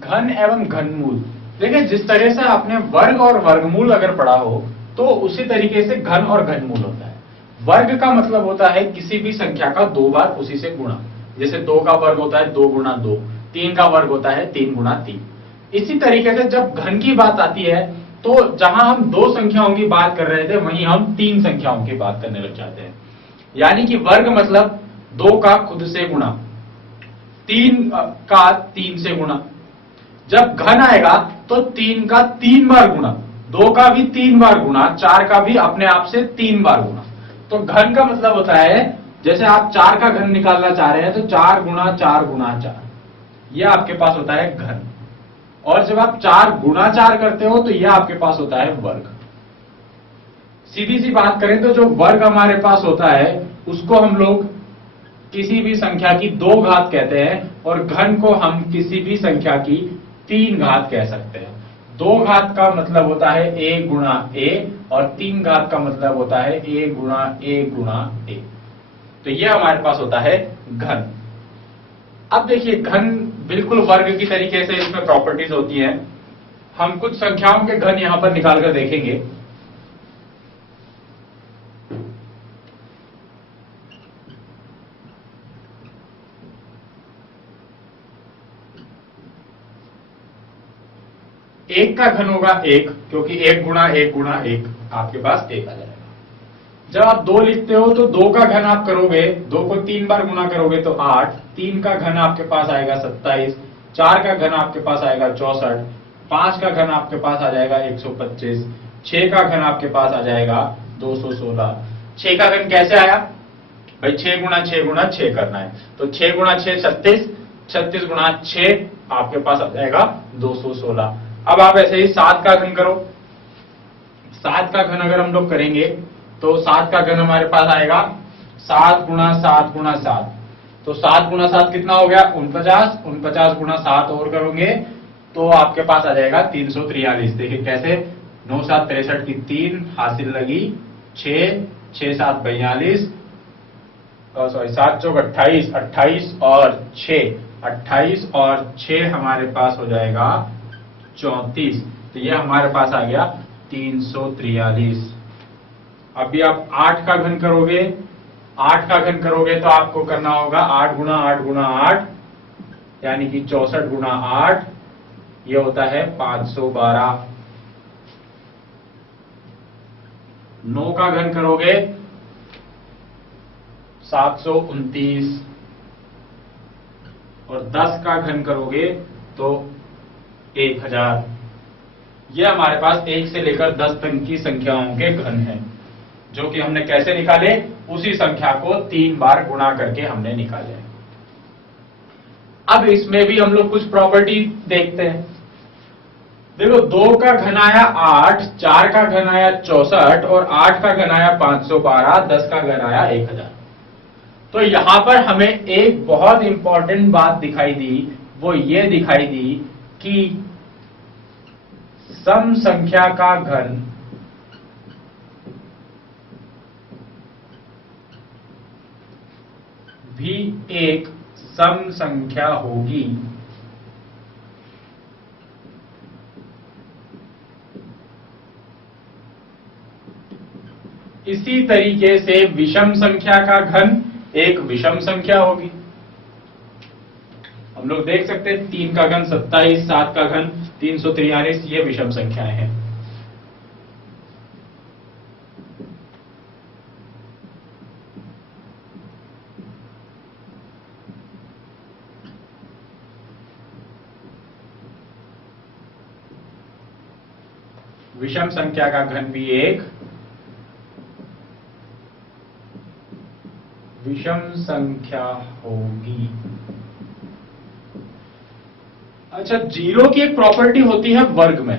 घन एवं घनमूल। देखिए, जिस तरह से आपने वर्ग और वर्गमूल अगर पढ़ा हो तो उसी तरीके से घन और घनमूल होता है। वर्ग का मतलब होता है किसी भी संख्या का 2 बार उसी से गुणा। जैसे 2 का वर्ग होता है 2 गुणा 2, 3 का वर्ग होता है 3 गुणा 3। इसी तरीके से जब घन की बात आती है तो जहां हम 2 संख्याओं की बात कर रहे थे वहीं हम 3 संख्याओं की बात करने लग जाते हैं। यानी कि वर्ग मतलब 2 का खुद से गुणा, 3 का 3 से गुणा। जब घन आएगा तो 3 का 3 बार गुणा, 2 का भी 3 बार गुणा, 4 का भी अपने आप से 3 बार गुणा। तो घन का मतलब होता है, जैसे आप 4 का घन निकालना चाह रहे हैं तो 4 गुणा 4 गुणा 4, यह आपके पास होता है घन। और जब आप 4 गुणा 4 करते हो तो यह आपके पास होता है वर्ग। सीधी सी बात करें तो जो वर्ग हमारे पास होता है उसको हम लोग किसी भी संख्या की 2 घात कहते हैं, और घन को हम किसी भी संख्या की 3 घात कह सकते हैं। 2 घात का मतलब होता है a गुणा a, और 3 घात का मतलब होता है a गुणा a गुणा a। तो यह हमारे पास होता है घन। अब देखिए, घन बिल्कुल वर्ग की तरीके से इसमें प्रॉपर्टीज होती हैं। हम कुछ संख्याओं के घन यहां पर निकाल कर देखेंगे। एक का घन होगा 1, क्योंकि 1 गुणा 1 गुणा 1 आपके पास 1 आ जाएगा। जब आप 2 लिखते हो तो 2 का घन आप करोगे, 2 को 3 बार गुणा करोगे तो 8, 3 का घन आपके पास आएगा 27, 4 का घन आपके पास आएगा 64, 5 का घन आपके पास आ जाएगा 125, 6 का घन आपके पास आ जाएगा 216। 6 का घन कैसे आया भाई? 6 गुणा 6 गुणा 6 करना है, तो 6 गुणा 6 36, 36 गुणा 6 आपके पास आ जाएगा 216। अब आप ऐसे ही 7 का घन करो। 7 का घन अगर हम लोग करेंगे तो 7 का घन हमारे पास आएगा 7 गुणा 7 गुणा 7। तो 7 गुणा 7 कितना हो गया? 49। 49 गुणा 7 और करोगे तो आपके पास आ जाएगा 343। देखिए कैसे, 9 7 63 की 3 हासिल लगी 6, 6 7 42, सॉरी 7 चौक 28, 28 और 6, 28 और 6 हमारे पास हो जाएगा 34। तो ये हमारे पास आ गया 343। अभी आप 8 का घन करोगे, 8 का घन करोगे तो आपको करना होगा 8 गुणा 8 गुणा 8, यानी कि 64 गुणा 8, ये होता है 512। 9 का घन करोगे 729, और 10 का घन करोगे तो 1000। यह हमारे पास 1 से लेकर 10 तक की संख्याओं के घन हैं, जो कि हमने कैसे निकाले? उसी संख्या को 3 बार गुणा करके हमने निकाले। अब इसमें भी हम लोग कुछ प्रॉपर्टी देखते हैं। देखो, 2 का घन आया 8, 4 का घन आया 64, और 8 का घन आया 512, 10 का घन आया 1000। तो यहां पर हमें एक बहुत इंपॉर्टेंट बात दिखाई दी, वो ये दिखाई दी कि सम संख्या का घन भी एक सम संख्या होगी। इसी तरीके से विषम संख्या का घन एक विषम संख्या होगी। हम लोग देख सकते हैं 3 का घन 27, 7 का घन 343, ये विषम संख्याएं हैं। विषम संख्या का घन भी एक विषम संख्या होगी। अच्छा, जीरो की एक प्रॉपर्टी होती है वर्ग में।